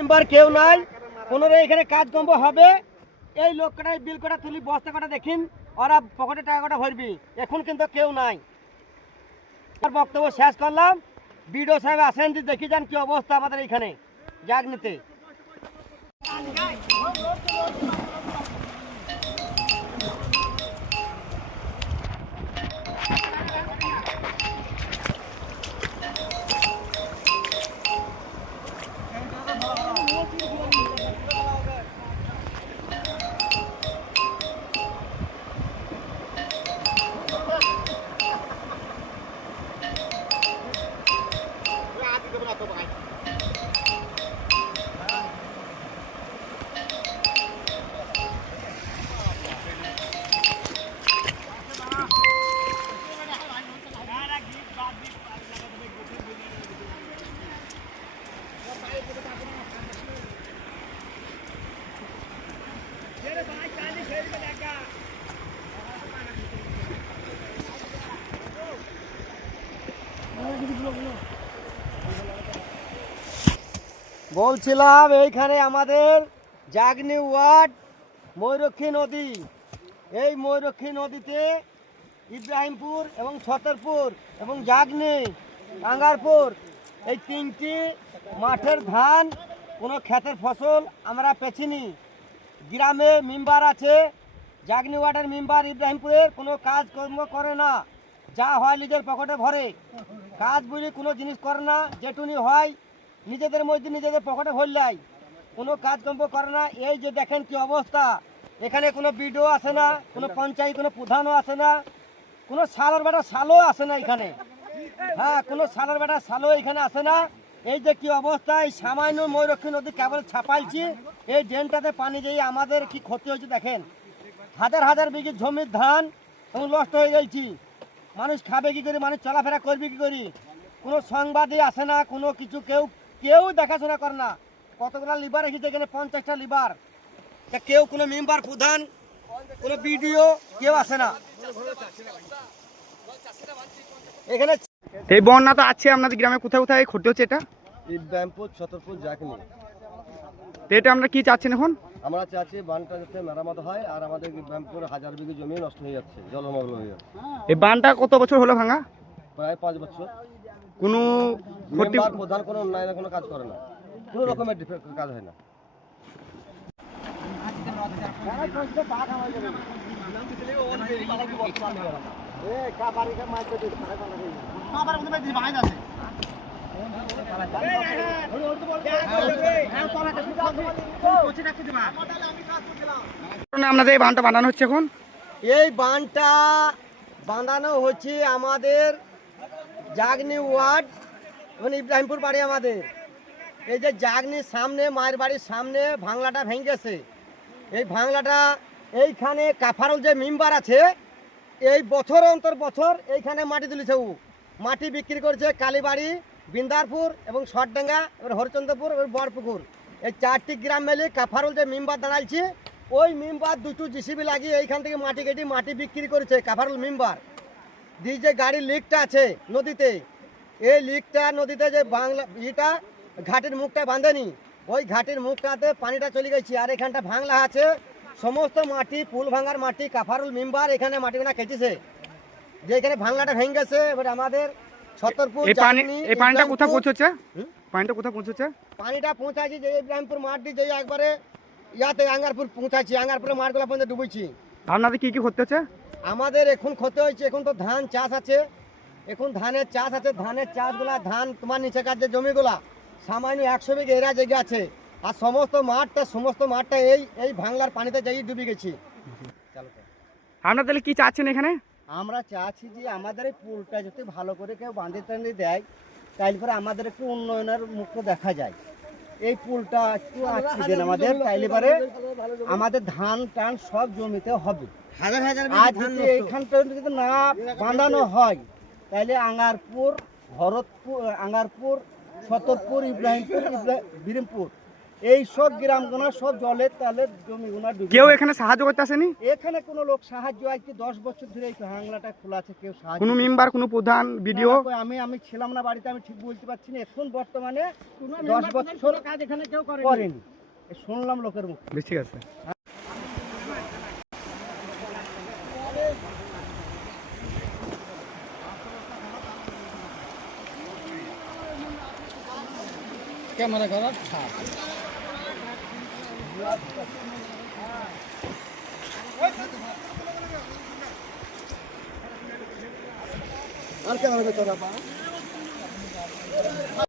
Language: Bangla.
মেম্বার কেউ নাই, কোনোরে এখানে কাজকর্ম হবে। এই লোক কটা বিল কটা তুলি বস্তা কটা দেখিন, ওরা পকেটে টাকা কটা ভরবি। এখন কিন্তু কেউ নাই। বক্তব্য শেষ করলাম। বিডিও সাহেব আসেন, দেখি যান কি অবস্থা আমাদের এখানে জাগনিতে। বলছিলাম এইখানে আমাদের জাগনি ওয়ার্ড ময়ূরক্ষী নদী, এই ময়ূরক্ষী নদীতে ইব্রাহিমপুর এবং ছতরপুর এবং জাগনি আঙ্গারপুর এই তিনটি মাঠের ধান, কোনো ক্ষেতের ফসল আমরা পেছিনি। গ্রামে মেম্বার আছে, জাগনি ওয়ার্ডের মেম্বার ইব্রাহিমপুরের কোনো কাজকর্ম করে না, যা হয় নিজের পকেটে ভরে। কাজ বুঝি কোনো জিনিস করে না, যেটুনি হয় নিজেদের মধ্যে নিজেদের পকেটে ভরলাই, কোনো কাজকর্ম করে না। এই যে দেখেন কি অবস্থা, এখানে কোনো বিডিও আসে না, কোনো পঞ্চায়েত কোনো প্রধানও আসে না, কোনো সালের বেটা সালও আসে না এখানে। হ্যাঁ, কোনো সালের বেটা সালও এখানে আসে না। এই যে কি অবস্থা, এই সামান্য ময়ূরক্ষী নদী কেবল ছাপাইছি, এই ড্রেনটাতে পানি যেয়ে আমাদের কি ক্ষতি হয়েছে দেখেন। হাজার হাজার বিঘি জমির ধান এবং নষ্ট হয়ে যাইছি। মানুষ খাবে কি করি, মানুষ চলাফেরা করবে কি করি? কোনো সংবাদই আসে না, কোনো কিছু কেউ দেখাশোনা করে না। কতগুলো লিভার রেখেছে এখানে, 50টা লিভার, কেউ কোনো মেম্বার প্রধান কোনো বিডিও কেউ আসে না এখানে। এই বন্যা তো আছে আপনাদের গ্রামে, কোথায় কোথায় ক্ষতি হচ্ছে? এটা ইব্রাহিমপুর, ছতরপুর, জাগনি। এটা আমরা কি চাচ্ছেন এখন? আমরা চাচ্ছি বানটা যাতে মেরামত হয়, আর আমাদের ইব্রাহিমপুর হাজার বিঘি জমি নষ্ট হয়ে যাচ্ছে, জলমগ্ন হয়ে যাচ্ছে। এই বানটা কত বছর হলো ভাঙা? প্রায় 5 বছর। কোনো মেম্বার প্রধান কোনো উন্নয়নের কোনো কাজ করে না, কোনো রকমের কাজ হয় না। আপনাদের এই বানটা বানানো হচ্ছে এখন? এই বানটা বাঁধানো হচ্ছে আমাদের জাগনি ওয়ার্ড এবং ইব্রাহিমপুর বাড়ি আমাদের। এই যে জাগনির সামনে, মায়ের বাড়ির সামনে ভাঙলাটা ভেঙে গেছে। এই ভাঙলাটা এইখানে কাফারুল যে মেম্বার আছে, এই বছর অন্তর বছর এইখানে মাটি তুলেছে। ও মাটি বিক্রি করেছে কালীবাড়ি, বিন্দারপুর এবং শটডাঙ্গা, এবার হরিচন্দ্রপুর, এবার বড়পুকুর, এই 4টি গ্রাম মিলে কাফারুল যে মেম্বার দাঁড়াইছে, ওই মেম্বার 2টো জিসিবি লাগিয়ে এইখান থেকে মাটি কেটে মাটি বিক্রি করেছে কাফারুল মেম্বার। দিয়ে যে গাড়ির লিকটা আছে নদীতে, এই লিকটা নদীতে যে বাংলা ইটা ঘাটের মুখটা বাঁধেনি, ওই ঘাটের মুখটাতে পানিটা চলে গেছে। আর এখানটা ভাঙলা আছে, সমস্ত মাটি পুল ভাঙার মাটি কাফারুল মেম্বার এখানে মাটিগুলা কেটেছে, যে এখানে ভাঙলাটা ভেঙে গেছে। এবার আমাদের ছতরপুর পানিটা কোথায় পৌঁছচ্ছে? পানিটা কোথায় পৌঁছচ্ছে? পানিটা পৌঁছাচ্ছি যে ইব্রাহিমপুর মাঠ দিয়ে যে একবারে ইয়াতে আঙ্গারপুর পৌঁছাচ্ছি, আঙ্গারপুরের মাঠগুলা পর্যন্ত ডুবেছি। আপনাদের কি কি ক্ষতি হচ্ছে? আমাদের এখন ক্ষতি হয়েছে, এখন তো ধান চাষ আছে, এখন ধানের চাষ আছে। ধানের চাষগুলা, ধান তোমার নিচে কাজ যে জমিগুলা সামান্য 100 বিঘে এরা জায়গা আছে, আর সমস্ত মাঠটা এই ভাঙলার পানিতে যাই ডুবে গেছি। আপনাদের কি চাচ্ছেন এখানে? আমরা চাচ্ছি যে আমাদের এই পুলটা যদি ভালো করে কেউ বাঁধে টান্ধে দেয়, তাইলে পরে আমাদের একটু উন্নয়নের মুখ দেখা যায়। এই পুলটা একটু আটকে দেন আমাদের, তাইলে পরে আমাদের ধান টান সব জমিতে হবে। আর যদি এইখানটা যদি না বাঁধানো হয়, তাইলে আঙ্গারপুর, ভরতপুর, আঙ্গারপুর, ছতরপুর, ইব্রাহিমপুর, বিরিমপুর এই সব গ্রামগুনা সব জলের তালে জমিগুনা ডুবে কেউ এখানে সাহায্য করতে আসেনি? এখানে কোনো লোক সাহায্য আজকে 10 বছর ধরে এই হাংলাটা খোলা আছে, কেউ সাহায্য কোনো মেম্বার, কোনো প্রধান, ভিডিও? না, আমি ছিলাম না বাড়িতে, আমি ঠিক বলতে পারছি না। এখন বর্তমানে 10 বছর কাজ এখানে কেউ করেনি, শুনলাম লোকের মুখ। বেশ, ঠিক আছে। ক্যামেরা করা আর ক্যামেরা করা